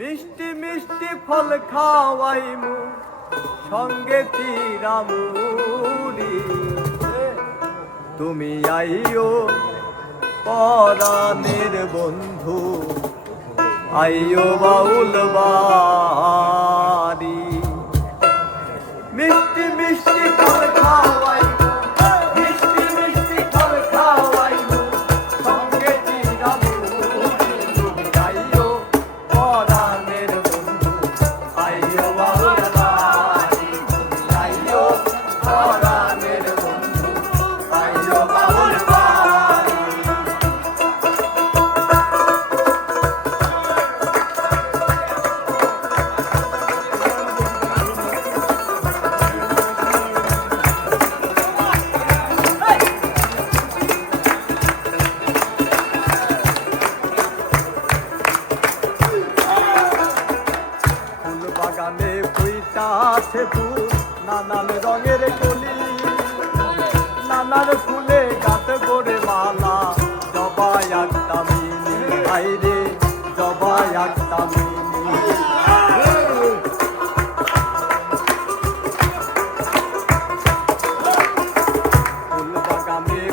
মিষ্টি মিষ্টি ফল খাওয়াইমু সঙ্গে চিরামুড়ি। তুমি আইও পরাণের বন্ধু আইও বাউল বাড়ি। আছে ফুল, নানান রঙের কলি। নানান ফুলে গাত করে মালা, জবাই মিনি। বাইরে জবাই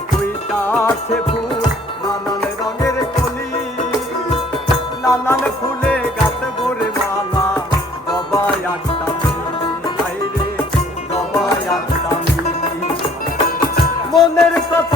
ফুইটা আছে ফুল, নানান রঙের কলি। নানান ফুলে মনের কথা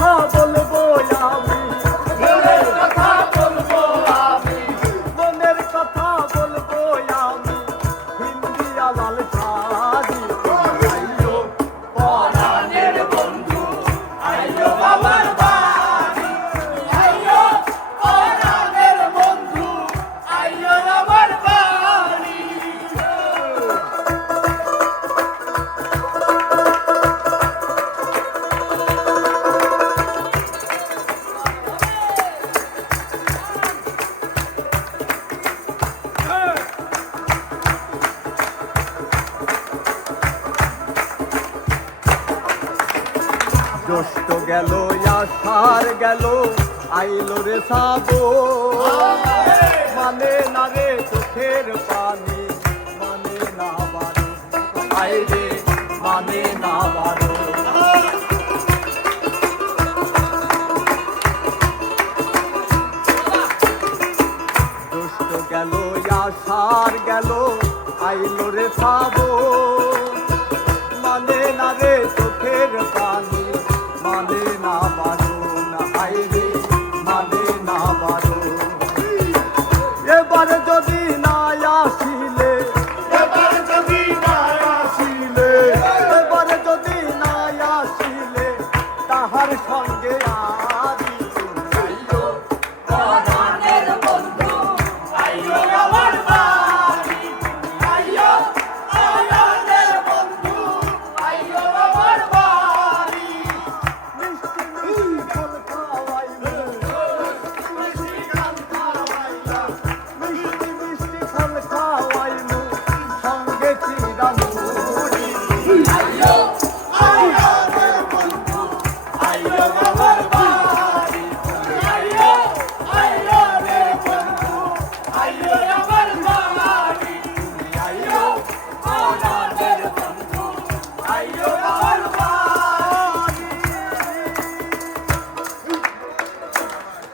জ্যৈষ্ঠ গেল আষাঢ় গেল, আইলো রে সাবো মানে না রে চোখের পানি মানে না বারো আই রে মানে না বারো জ্যৈষ্ঠ গেল আষাঢ় গেল, আইলো রে সাবো মানে না রে